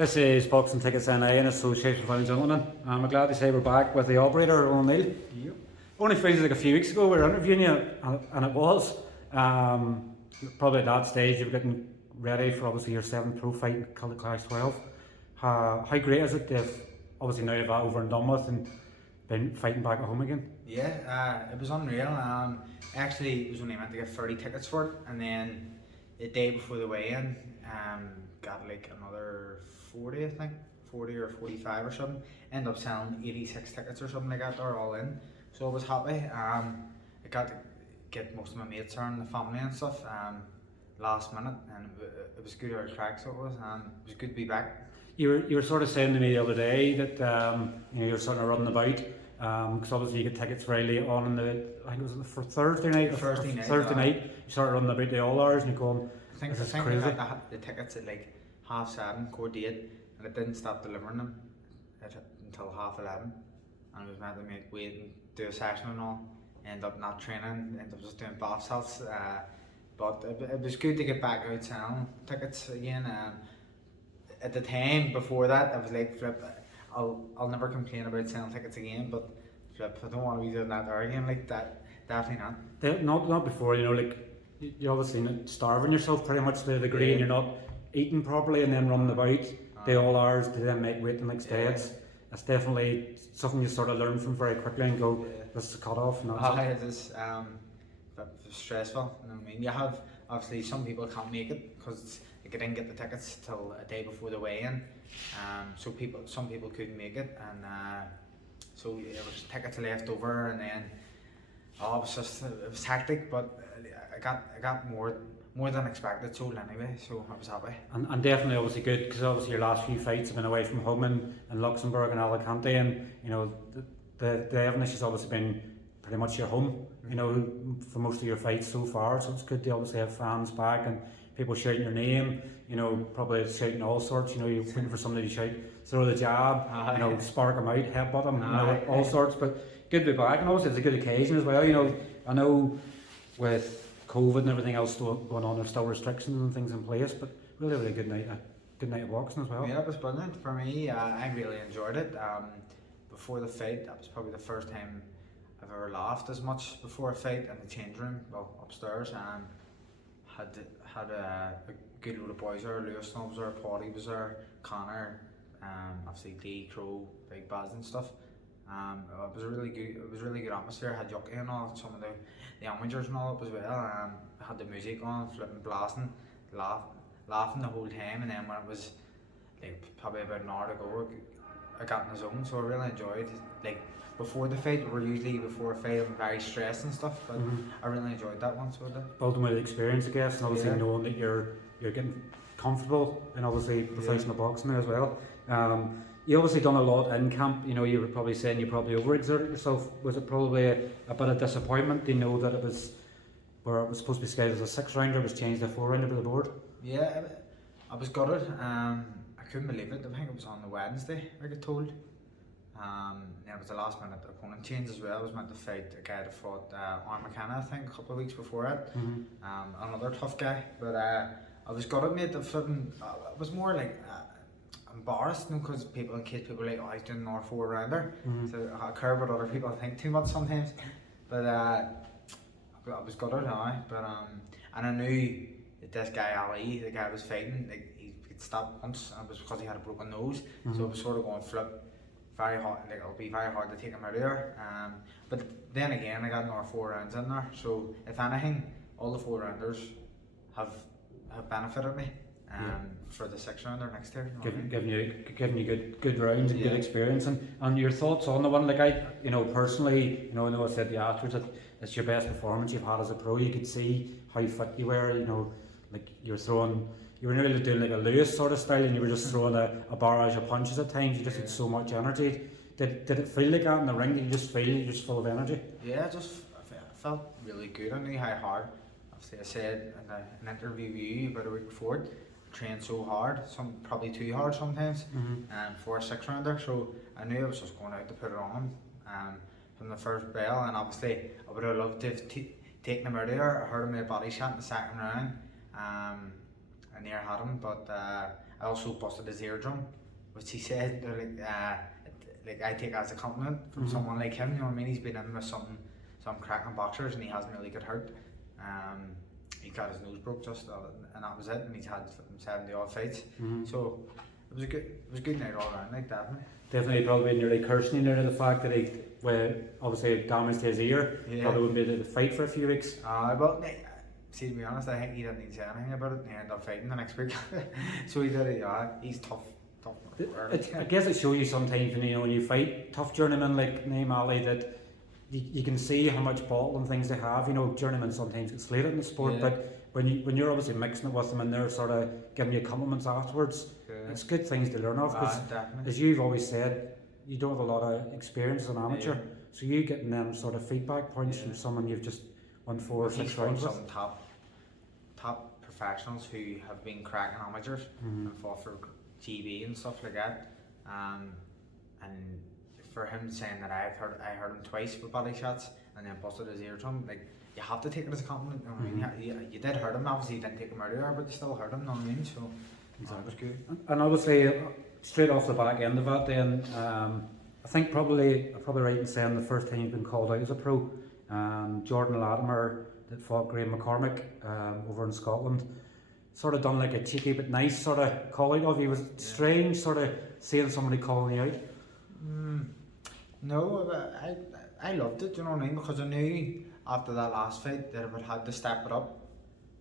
This is Boxing Tickets NA in association with Gentlemen. I'm glad to say we're back with the operator, Owen, Neill. Yep. Only feels like a few weeks ago we were interviewing you, and it was. Probably at that stage you were getting ready for obviously your 7th pro fight in Celtic Clash 12. How great is it to have, obviously now you've that over and done with and been fighting back at home again? Yeah, it was unreal. Actually, it was only meant to get 30 tickets for it, and then the day before the weigh-in, got like another 40, I think, 40 or 45 or something. Ended up selling 86 tickets or something like that, they're all in. So I was happy. I got to get most of my mates there and the family and stuff last minute, and it was good out crack, so it was good to be back. You were sort of saying to me the other day that you were sort of running about because obviously you get tickets very late on in the, I think it was for Thursday night. Thursday night. You started running about the all hours and you're going, I think I got the tickets at like 7:30, quarter to 8, and it didn't stop delivering them until 11:30, and it was meant to wait and do a session and all. End up not training, end up just doing bath salts. But it was good to get back out selling tickets again. At the time before that, I was like, flip, I'll never complain about selling tickets again, but flip, I don't want to be doing that there again, like that, definitely not. Not before, like you're obviously not starving yourself pretty much to the degree, and you're not eating properly and then running about the all hours to then make weight the next day. It's definitely something you sort of learn from very quickly and go, this is the cut off. It is stressful. You know what I mean? You have, obviously, some people can't make it because they didn't get the tickets till a day before the weigh-in. So some people couldn't make it, and so there was tickets left over, and then it was hectic, but I got more than expected sold anyway, so I was happy. And definitely obviously good, because obviously your last few fights have been away from home in Luxembourg and Alicante, and the Evanish has obviously been pretty much your home, for most of your fights so far, so it's good to obviously have fans back and people shouting your name, probably shouting all sorts, you're waiting for somebody to shout, throw the jab, spark them out, headbutt them, all sorts, but good to be back, and obviously it's a good occasion as well, I know with COVID and everything else going on, there's still restrictions and things in place, but really good night of boxing as well. Yeah, it was brilliant for me. I really enjoyed it. Before the fight, that was probably the first time I've ever laughed as much before a fight in the change room, upstairs, and had a good load of boys there. Lewis was there, Paddy was there, Connor, obviously D, Crow, Big Baz and stuff. It was a really good atmosphere. I had Yucky and all, some of the amateurs and all up as well. Had the music on, flipping, blasting, laughing the whole time, and then when it was like probably about an hour to go, I got in the zone, so I really enjoyed. Like before the fight, before a fight, I'm very stressed and stuff, but I really enjoyed that one. So I did. Ultimately, the experience, I guess, and obviously knowing that you're getting comfortable in obviously professional boxing as well. You obviously done a lot in camp. You were probably saying you probably overexerted yourself. Was it probably a bit of disappointment? Do you know that it was where it was supposed to be scheduled as a 6-rounder, was changed to a 4-rounder by the board? Yeah, I was gutted. I couldn't believe it. I think it was on the Wednesday, I got told. It was the last minute opponent change as well. I was meant to fight a guy that fought Owen McKenna, I think, a couple of weeks before it. Another tough guy. But I was gutted, mate. I was more like embarrassed, because in case people are like, oh, he's doing another 4-rounder. So I care what other people think too much sometimes. But I was gutted, and I knew that this guy Ali, the guy I was fighting, like he could stop once, and it was because he had a broken nose. So it was sort of going flip. Very hard, like it'll be very hard to take him out of there. But then again, I got another 4 rounds in there. So if anything, all the 4-rounders have benefited me for the 6-rounder next year. Giving you good rounds and good experience. And your thoughts on the one? Like I personally, I know I said the afterwards that it's your best performance you've had as a pro. You could see how fit you were. Like you were nearly doing like a Lewis sort of style, and you were just throwing a barrage of punches at times. You just had so much energy. Did it feel like that in the ring? Did you just feel you're just full of energy? Yeah, I felt really good. I knew how hard. Obviously, I said in an interview with you about a week before, I trained so hard, probably too hard sometimes, for a 6-rounder. So I knew I was just going out to put it on from the first bell. And obviously, I would have loved to have taken him out of there. I heard him in a body shot in the 2nd round. I near had him, but I also busted his eardrum, which he said, like I take as a compliment from someone like him. You know what I mean? He's been in with some cracking boxers and he hasn't really got hurt. He got his nose broke and that was it. And he's had 70 odd fights. So it was a good night all around, like definitely. Definitely, probably nearly cursing near the fact that he, well, obviously damaged his ear. Yeah. Probably wouldn't be able to fight for a few weeks. Well, see, to be honest, I think he didn't need to say anything about it. And he ended up fighting the next week. So he did it. Yeah, he's tough. I guess it shows you sometimes, you know, when you fight tough journeymen like Neill, that you can see how much bottle and things they have. You know, journeymen sometimes get slated in the sport, Yeah. but when you're obviously mixing it with them and they're sort of giving you compliments afterwards, it's good things to learn off. Because as you've always said, you don't have a lot of experience as an amateur, so you getting them sort of feedback points from someone you've just won 4 or 6 rounds with. Some top professionals who have been cracking amateurs and fought for GB and stuff like that, and for him saying that I heard him twice with body shots and then busted his eardrum, like you have to take it as a compliment. You know what I mean? You did hurt him. Obviously, you didn't take him earlier, but you still hurt him. You know what I mean? So that was good. And obviously, straight off the back end of that, then I think probably right in saying the first time you've been called out as a pro, Jordan Latimer that fought Graham McCormick over in Scotland. Sort of done like a cheeky but nice sort of call out of you. Was it strange sort of seeing somebody calling you out? No, I loved it, you know what I mean? Because I knew after that last fight that I would have to step it up.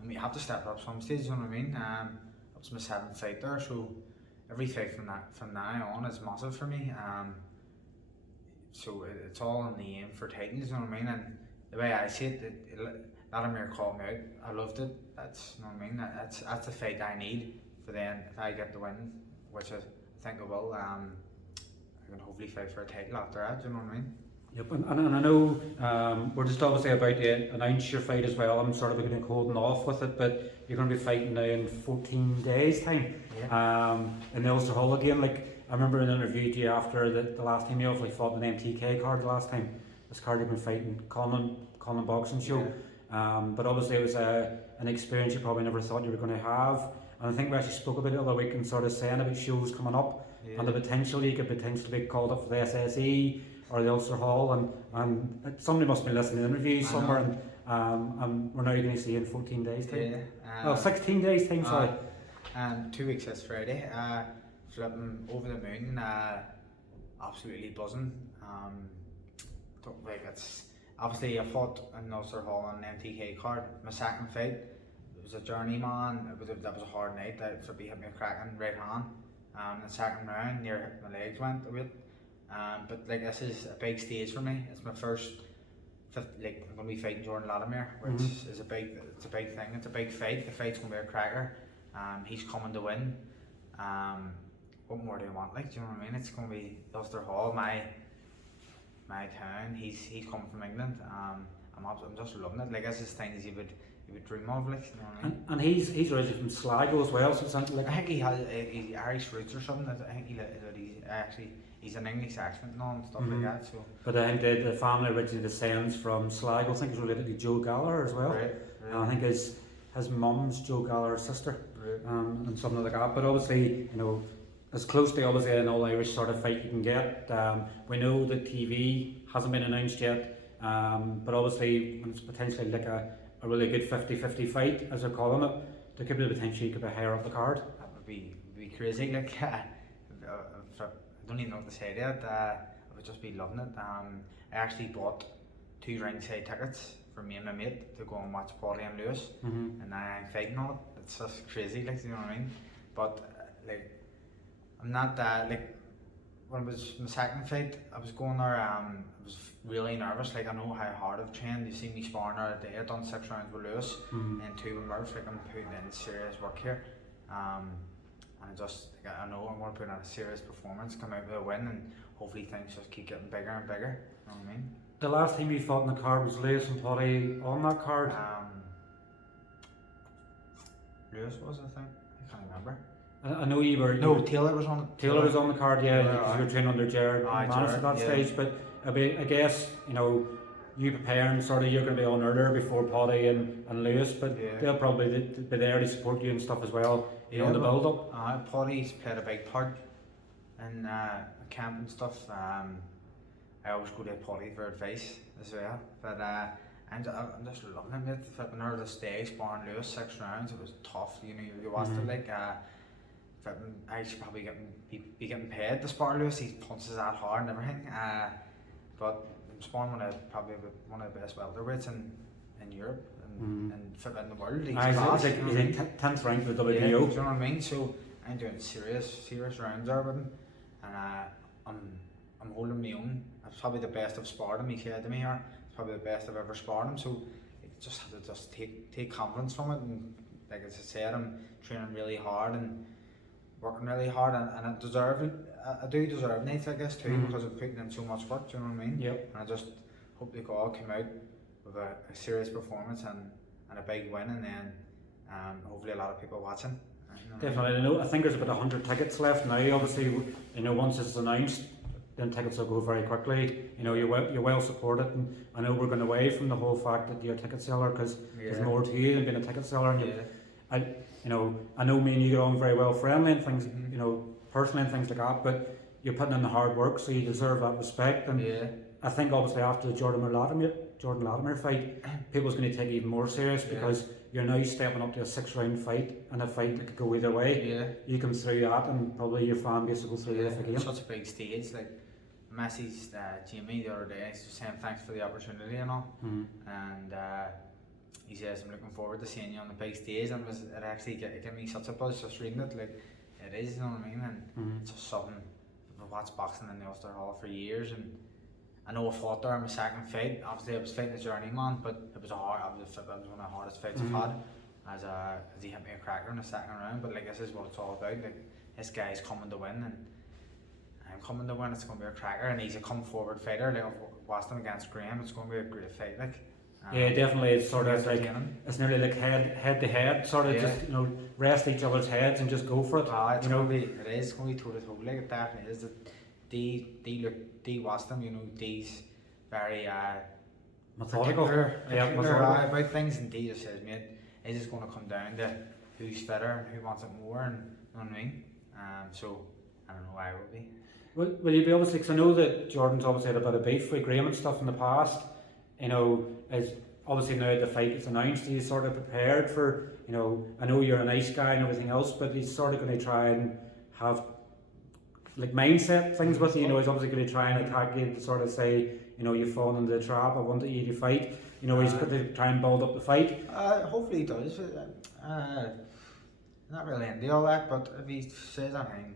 I mean, you have to step it up some stage, you know what I mean? It was my 7th fight there, so every fight from now on is massive for me. So it's all in the aim for titles, you know what I mean? And the way I see it, Latimer called me out. I loved it. That's, you know what I mean? That's the fight I need for then if I get the win, which I think I will. I can hopefully fight for a title after that. Do you know what I mean? Yep, and I know we're just obviously about to announce your fight as well. I'm sort of going to holding off with it, but you're going to be fighting now in 14 days' time. Yeah. In the Ulster Hall again. Like I remember an interview to you after the last time you obviously fought an MTK card the last time. This card you've been fighting Common Boxing Show. Yeah. But obviously it was an experience you probably never thought you were going to have. And I think we actually spoke about it the other week and sort of saying about shows coming up and the potential you could potentially be called up for the SSE or the Ulster Hall, and somebody must be listening to interviews somewhere, and we're now going to see you in 14 days time. 16 days time, sorry. 2 weeks this Friday. Flipping over the moon, absolutely buzzing. Don't like it's obviously I fought in Ulster Hall on an MTK card. My 2nd fight, it was a journeyman. That was a hard night. That flippy hit me a cracking right hand. The 2nd round, near my legs went a bit. But like this is a big stage for me. It's my first, I'm going to be fighting Jordan Latimer, which is a big thing. It's a big fight. The fight's going to be a cracker. He's coming to win. What more do you want? Like, do you know what I mean? It's going to be Ulster Hall, my town. He's coming from England. I'm just loving it. Like this is things you would dream of, like, you know what I mean? And he's originally from Sligo as well, so it's something like I think he has Irish roots or something. I think he's an English accent and all and stuff like that. So. But I think the family originally descends from Sligo. I think it's related to Joe Gallagher as well. Right. And I think his mum's Joe Gallagher's sister, and something like that. But obviously, you know, as close to obviously an all-Irish sort of fight you can get. We know that TV hasn't been announced yet, but obviously when it's potentially like a really good 50-50 fight, as they're calling it, there could be the potential you could be higher up the card. That would be crazy. Like, I don't even know what to say there. I would just be loving it. I actually bought 2 ringside tickets for me and my mate to go and watch Paulie and Lewis, and I'm fighting on it. It's just crazy, like, you know what I mean? But like, I'm not like when it was my 2nd fight, I was going there. I was really nervous. Like I know how hard I've trained. You see me sparring there a day. I've done 6 rounds with Lewis and 2 with Murph. Like I'm putting in serious work here. And I know I'm going to put in a serious performance, come out with a win, and hopefully things just keep getting bigger and bigger. You know what I mean? The last time you fought in the card was Lewis and Paulie on that card. Lewis was, I think. I can't remember. I know you were. No, Taylor was on it. Taylor was on the card, yeah, because you were training under Jared Manis at that stage. But I guess, you know, you preparing sort of, you're going to be on earlier before Paddy and Lewis, but they'll probably be there to support you and stuff as well, you know, in the build up. Paddy's played a big part in camp and stuff. I always go to Paddy for advice as well, but I'm just loving it. Flipping out of the stage, sparring Lewis 6 rounds, it was tough. You know, you watched it like. I should probably be getting paid to spar Lewis. He punches that hard and everything. But I'm sparring probably one of the best welterweights in Europe and in the world. He's class. He's 10th ranked with WBO. Yeah, do you know what I mean? So I'm doing serious rounds there with him, and I'm holding my own. It's probably the best I've sparred him. He said to me, it's probably the best I've ever sparred him. So I just have to take confidence from it, and like as I said, I'm training really hard and working really hard, and I do deserve nights like this too, because I'm putting in so much work, do you know what I mean? Yep. And I just hope they all come out with a serious performance and a big win, and then hopefully a lot of people watching. Definitely. I think there's about 100 tickets left now. Obviously, you know, once it's announced, then tickets will go very quickly. You know, you're well supported, and I know we're going away from the whole fact that you're a ticket seller, because there's more to you than being a ticket seller. And I know me and you get on very well friendly and things, you know, personally and things like that, but you're putting in the hard work, so you deserve that respect. And I think obviously after the Jordan Latimer fight, people's going to take it even more serious, because you're now stepping up to a 6-round fight, and a fight that could go either way. You come through that, and probably your fan base will go through this again. Such a big stage. Like, messaged Jamie the other day, saying thanks for the opportunity and all, and he says, I'm looking forward to seeing you on the big stage, and it actually gave me such a buzz just reading it. Like, it is, you know what I mean? And it's just something. I've watched boxing in the Ulster Hall for years, and I know I fought there in my second fight. Obviously I was fighting a journeyman, but it was one of the hardest fights I've had, as he hit me a cracker in the second round. But like, this is what it's all about. Like, this guy's coming to win, and I'm coming to win. It's going to be a cracker, and he's a come forward fighter. Like, I've watched him against Graham. It's going to be a great fight. Like, yeah, definitely. It's sort of like, it's nearly like head to head, sort of just, you know, rest each other's heads and just go for it. It's going to be, it is going to be toe to toe. Like, it definitely is. D watched him, you know, D's very methodical about things, and D just says, mate, it's just going to come down to who's fitter and who wants it more, and you know what I mean. So I don't know why it will be. Will you be obviously, because I know that Jordan's obviously had a bit of beef with Graham and stuff in the past. You know, as obviously now the fight is announced, he's sort of prepared for, you know, I know you're a nice guy and everything else, but he's sort of going to try and have like mindset things with you. You know, he's obviously going to try and attack you to sort of say, you know, you've fallen into the trap, I want you to fight. You know, he's going to try and build up the fight. Hopefully he does. Not really into all that, but if he says anything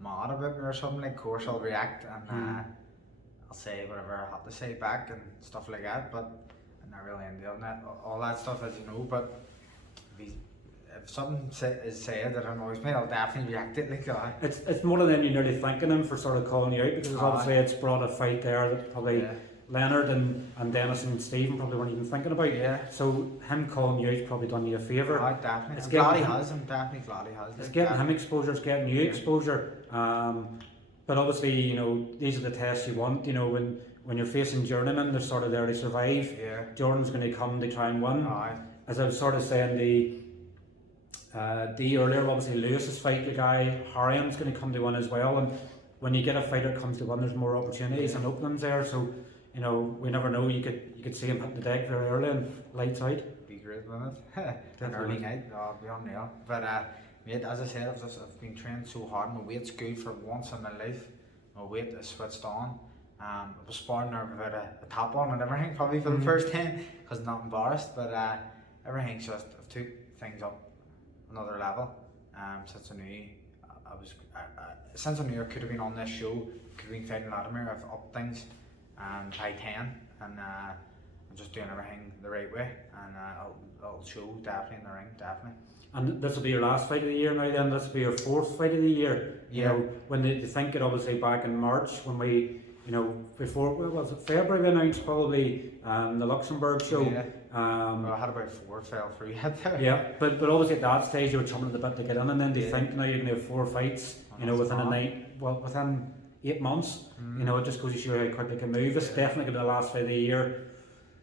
mad about me or something, like, of course I'll react, and I'll say whatever I have to say back and stuff like that. But I'm not really into all that stuff, as you know. But if something is said that annoys me, I'll definitely react to it like that. It's more than you're nearly thanking him for sort of calling you out, because obviously it's brought a fight there that probably Leonard and Dennis and Stephen probably weren't even thinking about. So him calling you out's probably done you a favour. Definitely. I'm glad he has. I'm definitely glad he has. It's getting him exposure, it's getting you exposure. But obviously, you know, these are the tests you want. You know, when you're facing journeymen, they're sort of there to survive. Jordan's going to come to try and win. As I was sort of saying, the earlier, obviously Lewis's fight, the guy Harriam's going to come to win as well. And when you get a fighter that comes to win, there's more opportunities and openings there. So, you know, we never know. You could see him hit the deck very early and lights out. Be great, wouldn't it? An early night, I'll be on Neill. But mate, as I said, I've been training so hard. My weight's good for once in my life. My weight is switched on. I was sparring there without a top on and everything, probably for the first time, because I'm not embarrassed. But everything's just, I've took things up another level. Since I knew I could have been on this show, could have been fighting Latimer, I've upped things by 10, and I'm just doing everything the right way, and it'll show definitely in the ring, definitely. And this will be your last fight of the year now then, this will be your 4th fight of the year. You know, when they think it obviously back in March, when we, you know, before, what was it, February we announced probably the Luxembourg show. Well, I had about 4 fell through yet there. Yeah, but obviously at that stage you were chomping at the bit to get in, and then do you think now you're going to have 4 fights, you know, within 8 months, you know, it just goes to show how quickly it can move. It's definitely going to be the last fight of the year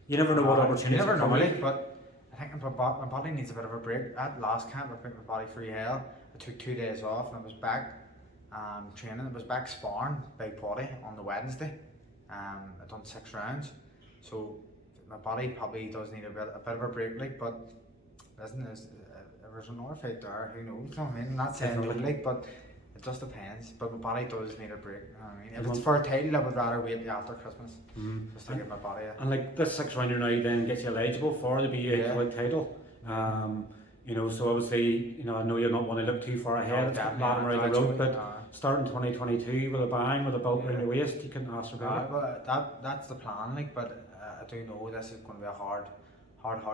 You never know what You opportunities never are know, coming. like, but I think my body needs a bit of a break. At last camp, I put my body through hell. I took 2 days off and I was back training. I was back sparring big body on the Wednesday. I done 6 rounds, so my body probably does need a bit of a break, like. But listen, if there's another fight there, who knows? You know what I mean? I'm not saying no, like, but it just depends. But my body does need a break. You know what I mean? If it's for a title, I would rather wait till after Christmas just to get my body. And like this 6 rounder now then gets you eligible for the BA Collect title. You know, so obviously, you know, I know you're not want to look too far ahead. It's Latimer around the road, but starting 2022 with a bang, with a belt around your waist, you can ask for it. But that's the plan, like. But I do know this is going to be a hard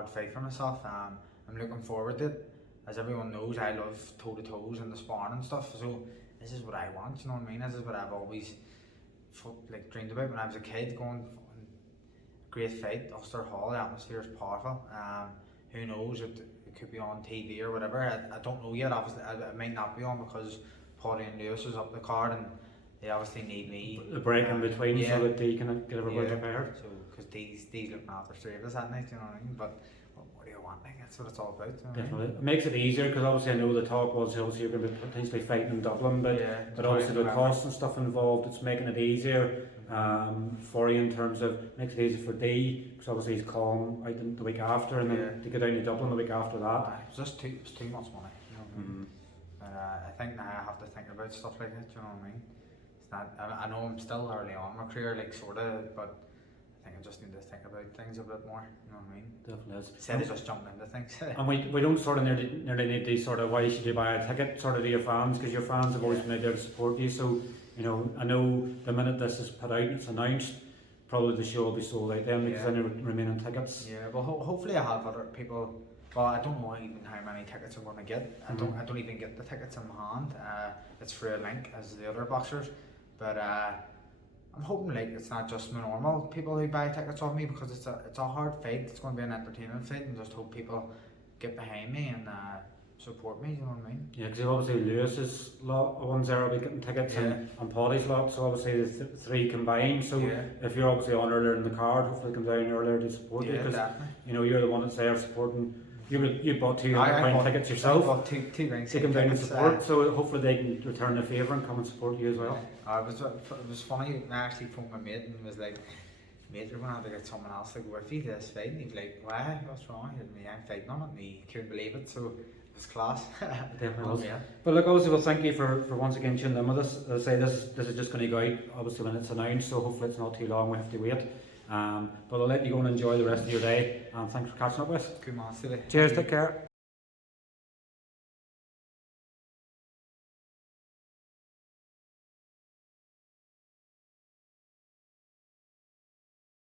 fight for myself. I'm looking forward to it. As everyone knows, I love toe-to-toes and the sparring and stuff. So this is what I want. You know what I mean? This is what I've always like dreamed about when I was a kid. Going great fight, Ulster Hall. The atmosphere is powerful. Who knows? It could be on TV or whatever. I don't know yet. Obviously, it might not be on because Paddy and Lewis is up the card and they obviously need me. The break in between so that they can get everybody prepared. So, because these looking after 3 of us that night, you know what I mean? But what do you want? Like, that's what it's all about. You know. Definitely. It makes it easier because obviously I know the talk was obviously you're going to be potentially fighting in Dublin, but obviously the costs and stuff involved, it's making it easier for you in terms of, makes it easier for D because obviously he's calm out the week after and then to go down to Dublin the week after that. It's just too much money. You know what I mean? But I think now I have to think about stuff like that. You know what I mean? It's not. I know I'm still early on in my career, like sort of, but I think I just need to think about things a bit more. You know what I mean? Definitely is. Instead of just jumping into things. And we don't sort of nearly need to sort of, why should you buy a ticket sort of to your fans, because your fans have always been out there to support you. So, you know, I know the minute this is put out, it's announced, probably the show will be sold out then because any remaining tickets. Yeah, well hopefully I have other people. Well, I don't know even how many tickets I'm going to get. I don't even get the tickets in my hand. It's through a link as the other boxers, but I'm hoping like it's not just my normal people who buy tickets off me, because it's a hard fight. It's going to be an entertainment fight, and just hope people get behind me and support me. You know what I mean? Yeah, because obviously Lewis's lot, ones there will be getting tickets, and Paddy's lot. So obviously the 3 combined. So if you're obviously on earlier in the card, hopefully come down earlier to support you, because you know you're the one that's there supporting. You bought £200 tickets yourself. I bought two rings. Take them down and support, so hopefully they can return the favour and come and support you as well. It was funny. I actually phoned my mate and was like, "Mate, you're gonna have to get someone else to go with you to this fight." And he was like, "Why? What's wrong?" He I'm fighting on it, and he couldn't believe it. So it was class. Definitely was. But look, obviously, well, thank you for once again tuning in with us. As I say, this is just going to go out obviously when it's announced, so hopefully it's not too long. We have to wait. But I'll let you go and enjoy the rest of your day. And thanks for catching up with us. Good man, see you. Cheers, take care.